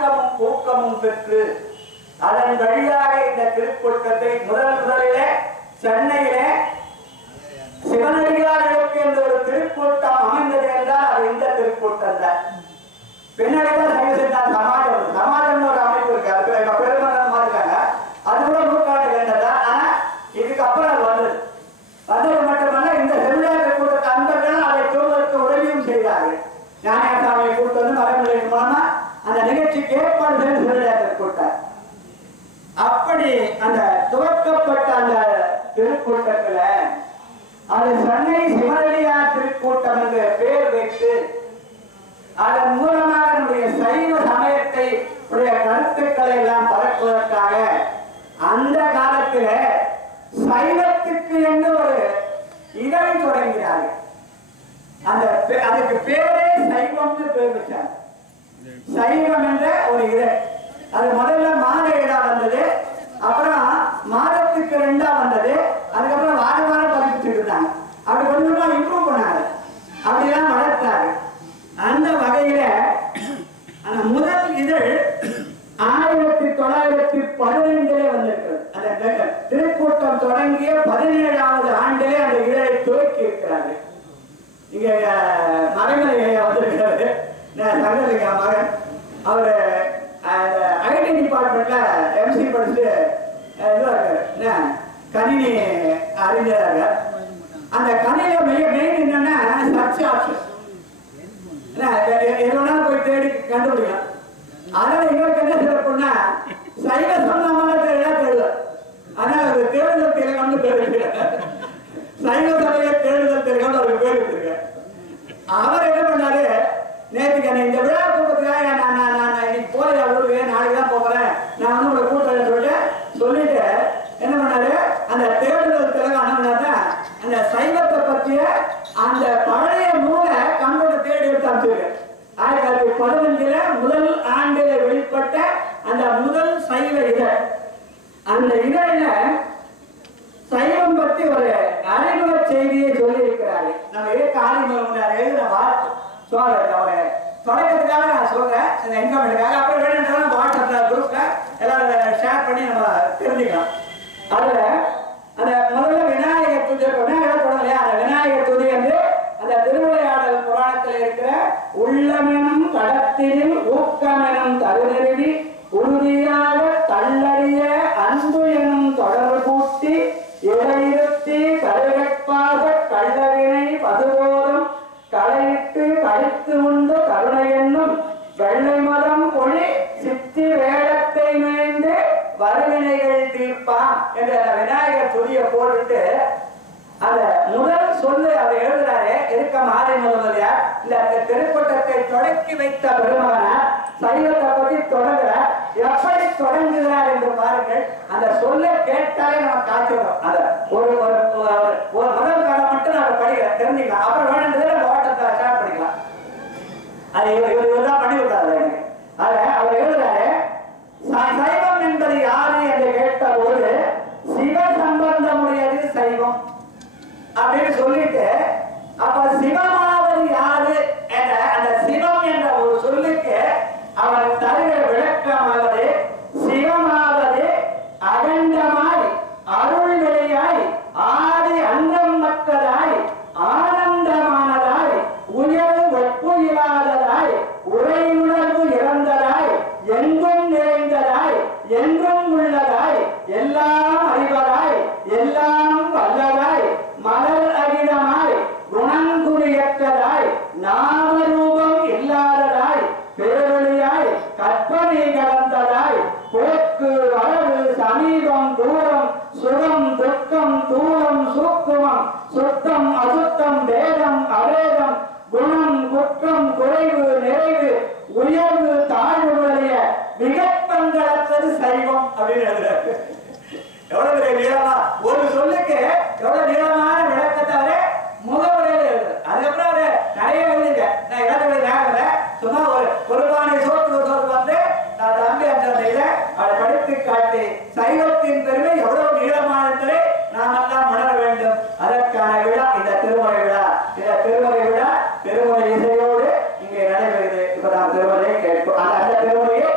ஆக்கமும் ஊக்கமும் பெற்று அதன் வழியாக இந்த திருக்கூட்டத்தை முதலிலே சென்னையிலே சிவனடியார்களுக்கு என்ற ஒரு திருக்கூட்டம் அமைந்தது என்றால் அது இந்த திருக்கூட்டம் தான். பின்னாடிதான் சைவசித்தாந்த சமாஜம் ஒரு அமைப்பு இருக்கு. அது பெருமளவு மாறிட்டாங்க. அது கூட நூற்றாண்டு வேண்டதான். ஆனா இதுக்கு அப்புறம் அது வந்தது மட்டுமல்ல, இந்த செவிலியார்கள் கூட்டத்தை அன்பர்கள் அதை தூவதற்கு உதவியும் செய்தார்கள். ஞானசாமியை கூட்டு வந்து மரங்களின் மூலமா அந்த நிகழ்ச்சிக்கு ஏற்பாடு செய்து செவிலியார்கள் கூட்டார். அப்படி அந்த துவக்கப்பட்ட அந்த திருக்கூட்டத்துல அது சென்னை சிவனடியார் திருக்கூட்டம் என்று பெயர் வைத்து அதன் மூலமாக நம்முடைய சைவ சமயத்தை கருத்துக்களை எல்லாம் பரப்புவதற்காக அந்த காலத்துல சைவத்துக்கு என்று ஒரு இதழை தொடங்கினார்கள். அந்த அதுக்கு பேரே சைவம்னு பேர் வச்சாங்க. சைவம் என்ற ஒரு இதழ். அது முதல்ல மாத இதழா வந்தது, அப்புறம் மாதத்துக்கு 2ஆ வந்தது, அதுக்கப்புறம் வாரம் வாரம் பதிப்பிச்சுட்டு இருந்தாங்க. அப்படி கொஞ்சமா இம்ப்ரூவ் பண்ணாங்க, அப்படிலாம் வளர்த்தாரு. அந்த வகையில அந்த முதல் இதழ் 1915 வந்திருக்கிறது. அந்த திருக்கூட்டம் தொடங்கிய 17வது ஆண்டிலே அந்த இதழை துவக்கி இருக்கிறார்கள். இங்க மறைமலை வந்திருக்கிறது சங்கலிங்க மகன். அவரு ஐடி டிபார்ட்மெண்ட்ல எம்சி படிச்சுட்டு இதுவா கணினி அறிஞராக. அந்த கணினியில மெயின் என்னன்னா சர்ச் ஆப்ஷன் எதுனா போய் தேடி கண்டுபிடிக்கலாம். அதனால இவருக்கு என்ன சிறப்புன்னா சைவ சமமான தேடுவார். அதனால ஒரு தேடுதல் திலகம்னு பேர் இருக்கிறார். சைவ சமய தேடுதல் திலகம் அவருக்கு பேர் வச்சிருக்க. அவர் என்ன பண்ணாரு, நேற்றுக்கு இந்த விழா கூட்டத்துக்காக நான் இன்னைக்கு போய் அவருக்கு நாளைக்கு தான் போகிறேன், நான் வந்து உங்களை கூட்டுறேன் சொல்லிட்டு என்ன பண்ணாரு, அந்த தேடுதல் திலகம் என்ன பண்ணாருன்னா அந்த சைவத்தை பற்றிய அந்த பழைய நூலை கம்ப்யூட்டர் தேடி எடுத்து அமைச்சிருக்கேன். 1915 முதல் ஆண்டில் வெளிப்பட்ட அந்த முதல் சைவ இதழ். அந்த இதழில் சைவம் பற்றி ஒரு அறிமுக செய்தியை சொல்லி இருக்கிறாரு. நம்ம எழுதுற அவரு தொடக்கத்துக்காக நான் சொல்றேன், இன்ஃபர்மேஷனுக்காக. அப்புறம் வேணும்னாலும் வாட்ஸ்அப்ல குரூப்ல எல்லாரும் ஷேர் பண்ணி நம்ம தெரிஞ்சுக்கலாம். அதுல அந்த முதல்ல விநாயகர் துதி, விநாயகர் தொடங்கலையா, அந்த விநாயகர் துதி வந்து அந்த திருவிளையாடல் புராணத்தில் இருக்கிற உள்ளமெனும் கடத்தினில் ஊக்கமெனும் தருநிறுவி உறுதியாக தள்ளறிய அன்பு எனும் தொடர்பு கூட்டி இடையிருத்தி கருகற்பாக கள்ளவினை பதுபோதும் களையிட்டு கழித்து உண்டு கருணை என்னும் வெள்ளை மதம் பொழி சித்தி வேடத்தை மேய்ந்து வருவினைகள் தீர்ப்பான் என்ற விநாயகர் துதியை போட்டுட்டு அந்த முதல் சொல்லு அதை எழுதுறாரு. இருக்க மாறி முதல்வரையா இந்த திருக்கூட்டத்தை தொடக்கி வைத்த பெருமகனார் சைவத்தை பற்றி தொடங்குறார். எப்படி தொடங்குகிறார் என்று பாருங்கள். அந்த சொல்ல கேட்டாலே நம்ம காய்ச்சிடும். அத ஒரு முதல் காலம் மட்டும் நம்ம படிக்கிறேன், தெரிஞ்சுக்கலாம். அப்புறம் வேணுன்றதை நம்ம ஓட்டத்தை ஷேர் பண்ணிக்கலாம். அது இவர்தான் பண்ணி விட்டாரு எனக்கு. அவர் எழுதுறாரு, சைவம் என்பது யாரு என்று கேட்ட போது சிவ சம்பந்தமுடையது சைவம் அப்படின்னு சொல்லிட்டு, அப்ப சிவமாவது யாரு என்ற அந்த சிவம் என்ற ஒரு சொல்லுக்கு அவர் தருகிற விளக்கமாவது சிவமாவது அகண்டமாய் அருள் நிலையாய் ஆதி அந்தம் மற்றதாய் ஆனந்தமானதாய் உயர்வு வெப்பு இல்லாததாய் உரையுணர்வு இறந்ததாய் எங்கும் நிறைந்ததாய் என்றும் உள்ளதாய் எல்லாம் அறிவதாய் எல்லாம் வல்லதாய் மலர் அகிலமாய் குணங்குறியற்றதாய் நாமரூபம் இல்லாததாய் பேரொழியாய் கற்பனை கலந்ததாய் போக்கு அளவு சமீபம் தூரம் சுகம் துக்கம் தூரம் சூக்குமம் சுத்தம் அசுத்தம் வேதம் அவேதம் குணம் குற்றம் குறைவு நிறைவு உயர்வு தாழ்வு முதலிய விகற்பங்களற்றது சைவம் அப்படின்னு எழுதுறாரு. எவ்வளவு பெரிய நீளமா ஒரு சொல்லுக்கு எவ்வளவு நீளமான விளக்கத்தை அவரு முகவுரையில எழுதுறாரு. அதுக்கப்புறம் அவரு நிறைய எழுதிங்க. நான் எழுத நேரத்துல சும்மா ஒரு பானை சோத்து வந்து நான் தம்பி அந்த அவளை படித்து காட்டி சைவத்தின் பெருமை எவ்வளவு நீளமானதை நாம் எல்லாம் உணர வேண்டும். அதற்கான விழா இந்த திருமுறை விழா. இந்த திருமுறை விழா திருமுறை இசையோடு இங்கே நடைபெறுகிறது. இப்ப நாம் திருமுறையை கேட்போம். அந்த திருமுறையை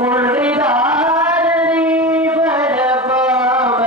கொள்ளிதாரணி பரபாவ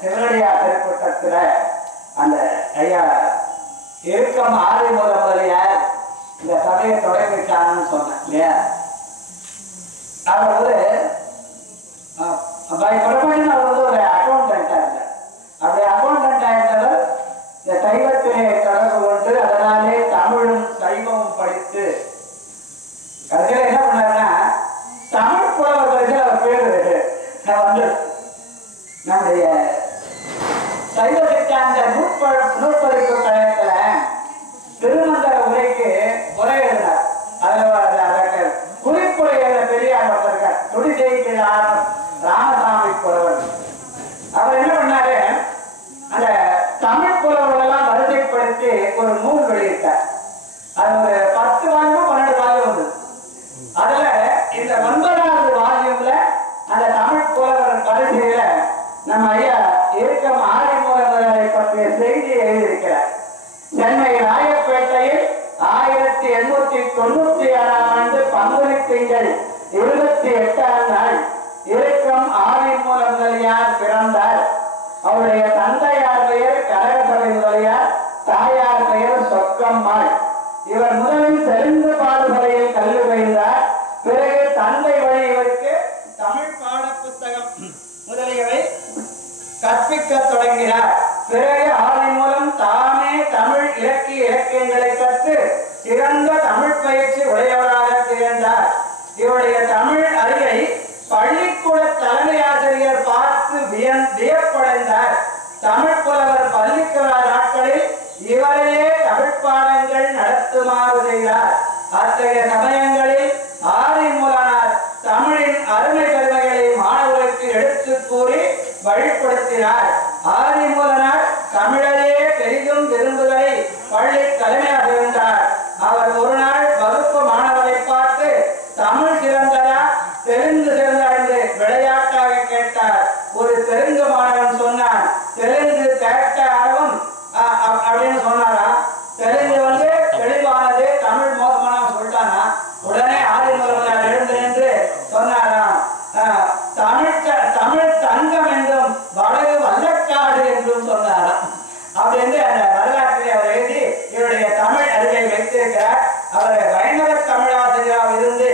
சிவனடியார் திருக்கூட்டத்துல அந்த ஐயா இறுக்கம் ஆதிமூல முதலியார் இந்த சபையை தொடங்கிட்டான்னு சொன்னேன் இல்லையா? அவர் ஒரு அவர் வந்து ஒரு அக்கௌண்டன்டா இருந்தார். அப்படி அக்கௌண்டன்டா இருந்தவர் இந்த சைவத்திலே தொடர்பு கொண்டு அதனாலே தமிழும் சைவமும் படித்து கடைசியில் என்ன பண்ணாருன்னா தமிழ் புலவர் பரிசில் அவர் பேரு வந்து நம்முடைய சைவ சித்தாந்த நூற்பதிப்பு கழகத்துல திருமந்திர உரைக்கு உரை எழுதினார். அதுல குறிப்புரை எழுத பெரியார் ஒருத்தர் துடி செய்கிறார் ராமசாமி புலவர். அவர் என்ன பண்ணாரு, அந்த தமிழ் புலவர்கள் எல்லாம் வரிசைப்படுத்தி ஒரு நூல் வெளியிட்டார். அது ஒரு 10 வால்யூம் 12 வால்யூம் வந்து அதுல இந்த 9வது வால்யூம்ல அந்த தமிழ் புலவர் வரிசையில நம்ம ஐயா இறுக்கம் ஆதிமூலவரை பற்றிய செய்தி எழுதியிருக்கிறார். சென்னை ராயப்பேட்டையில் 1896ஆம் ஆண்டு பங்குனி திங்கள் 28ஆம் நாள் இறுக்கம் ஆதிமூல முதலியார் பிறந்தார். அவருடைய தந்தையார் பெயர் கனகசபை முதலியார், தாயார் பெயர் சொக்கம்மாள். இவர் முதலில் தெலுங்கு பாடசாலையில் கல்வி பயின்றார். பிறகு தந்தை வழி இவருக்கு தமிழ் பாட புத்தகம் முதலியவை கற்பிக்க தொடங்கினார். பிறகு ஆதிமூலம் தாமே தமிழ் இலக்கியங்களை கற்று சிறந்த தமிழ் பயிற்சி உடையவராக திகழ்ந்தார். இவருடைய தமிழ் அறிவை பள்ளிக்கூட தலைமை ஆசிரியர் பார்த்து வியப்படைந்தார். தமிழ் புலவர் பள்ளிக்கூட நாட்களில் இவரையே தமிழ் பாடங்கள் நடத்துமாறு செய்தார். அத்தகைய சமயங்களில் ஆதிமூலனார் தமிழின் அருமை பெருமைகளை மாணவர்களுக்கு எடுத்து கூறி வழிபடுத்தினார். ஆதிமூலனார் தமிழையே பெரிதும் விரும்புவதை பள்ளி தலைமையாக இருந்தார். அவர் ஒரு நாள் வகுப்பு மாணவரை பார்த்து தமிழ் சிறந்ததா தெலுங்கு சிறந்தா என்று விளையாட்டாக கேட்டார். ஒரு தெலுங்கு மாணவன் சொன்னான், தெலுங்கு கேட்டாலும் அப்படின்னு சொன்னாரா, தெலுங்கு வந்து தெளிவானது தமிழ் மோசமான சொல்லிட்டானா. உடனே ஆதிமூலனார் எழுந்து நின்று சொன்னாராம், தமிழ் தங்கம் என்றும் வடகு வல்லக்காடு என்றும் சொன்னாராம். அப்படின்னு அந்த வரலாற்றிலே அவர் எழுதி இவருடைய தமிழ் அறிவை வைத்திருக்கிறார். அவர் வைணவ தமிழாசிரியராக இருந்து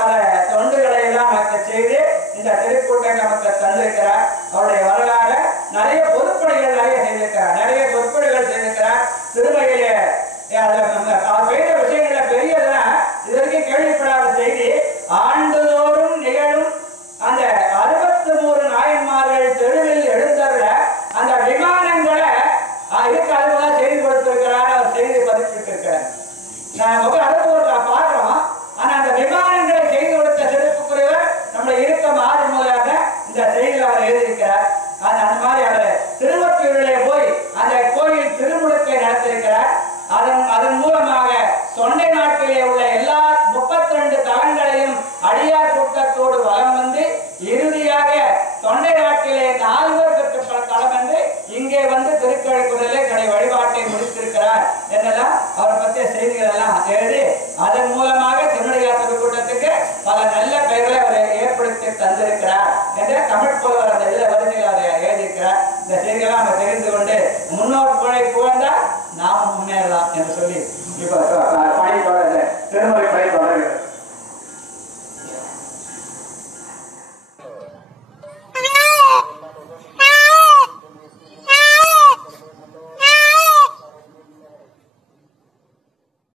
பல தொண்டுகளை எல்லாம் நமக்கு செய்து இந்த திருக்கூட்டை நமக்கு தந்திருக்கிறார். அவருடைய வரலாறு நிறைய பொறுப்படைகள் நிறைய செய்திருக்கிறார், நிறைய பொறுப்படைகள் செய்திருக்கிறார். திருமலையிலே அவர் செய்த விஷயங்கள பெரியதுன்னா இதற்கு கேள்விப்படாத செய்தி. ஆண்டுதோறும் நிகழும் அந்த 63 நாயன்மார்கள் தெருவில் எழுந்தருள அந்த விமானங்களை இதுக்கு அளவுதான் செய்தி கொடுத்திருக்கிறார். அவர் செய்தி பதிப்பிட்டிருக்கிறார். நான் அறுபது பார்க்கிறோம். ஆனா அந்த விமானங்களை செய்து கொடுத்த சிறப்புக்குரியவர் நம்முடைய இறுக்கம் ஆதிமூலமாக இந்த செய்தியில் அவர் எழுதியிருக்கிறார். அந்த மாதிரி அவர் திருவொற்றியூரிலே போய் அந்த கோயில் திருமுழுக்கை நடத்தியிருக்கிறார். அதன் மூலமாக தொண்டை நாட்டிலே உள்ள எல்லா 32 தலங்களையும் அடியார் கூட்டத்தோடு வலம் வந்து இறுதியாக தொண்டை நாட்டிலே 4 தலம் என்று இங்கே வந்து திருக்கழுக்குடலே கடை வழிபாட்டை முடித்திருக்கிறார் என்றெல்லாம் அவரை பற்றிய செய்திகள் எல்லாம் எழுதி அதன் மூலமாக திருநெல்வேலி கூட்டத்துக்கு பல நல்ல பெயர்களை அவர் ஏற்படுத்தி தந்திருக்கிறார்.